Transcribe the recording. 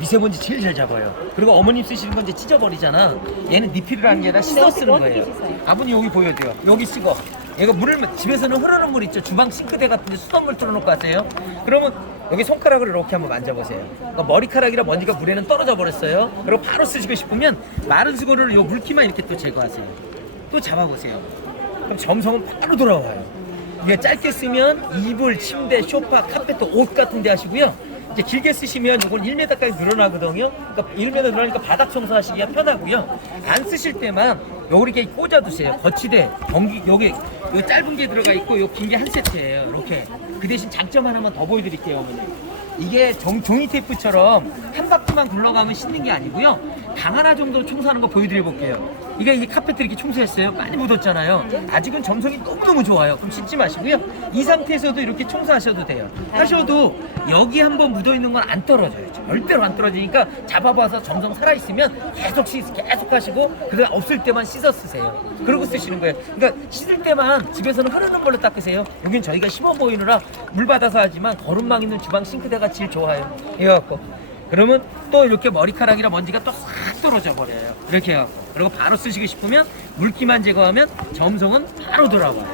미세먼지 제일 잘 잡아요. 그리고 어머님 쓰시는 건 이제 찢어버리잖아. 얘는 리필을 한게 아니라 씻어 쓰는 어떻게 거예요. 씻어요? 아버님 여기 보여줘요. 여기 쓰고. 얘가 물을 마- 집에서는 흐르는 물 있죠. 주방 싱크대 같은데 수돗물 틀어놓고 하세요. 그러면 여기 손가락을 이렇게 한번 만져보세요. 그러니까 머리카락이랑 먼지가 물에는 떨어져 버렸어요. 그리고 바로 쓰시고 싶으면 마른 수건을 요 물기만 이렇게 또 제거하세요. 또 잡아보세요. 그럼 점성은 바로 돌아와요. 이게 짧게 쓰면 이불, 침대, 소파, 카페트, 옷 같은 데 하시고요. 이제 길게 쓰시면 이건 1m까지 늘어나거든요. 그러니까 1m 늘어나니까 바닥 청소하시기가 편하고요. 안 쓰실 때만 요거 이렇게 꽂아두세요. 거치대, 전기 여기 요 짧은 게 들어가 있고 요 긴 게 한 세트예요. 이렇게. 그 대신 장점 하나만 더 보여드릴게요, 어머니. 이게 종, 종이 테이프처럼 한 바퀴만 굴러가면 씻는 게 아니고요. 당 하나 정도 청소하는 거 보여드려 볼게요. 이게 이 카페트 이렇게 청소했어요. 많이 묻었잖아요. 아직은 점성이 너무너무 좋아요. 그럼 씻지 마시고요. 이 상태에서도 이렇게 청소하셔도 돼요. 하셔도 여기 한번 묻어 있는 건 안 떨어져요. 절대로 안 떨어지니까 잡아봐서 점성 살아있으면 계속 씻, 계속 하시고 그래 없을 때만 씻어 쓰세요. 그러고 쓰시는 거예요. 그러니까 씻을 때만 집에서는 흐르는 걸로 닦으세요. 여긴 저희가 심어 보이느라 물 받아서 하지만 거름망 있는 주방 싱크대가 제일 좋아요. 이래갖고 그러면 또 이렇게 머리카락이랑 먼지가 또 싹 떨어져 버려요. 이렇게요. 그리고 바로 쓰시고 싶으면 물기만 제거하면 점성은 바로 돌아와요.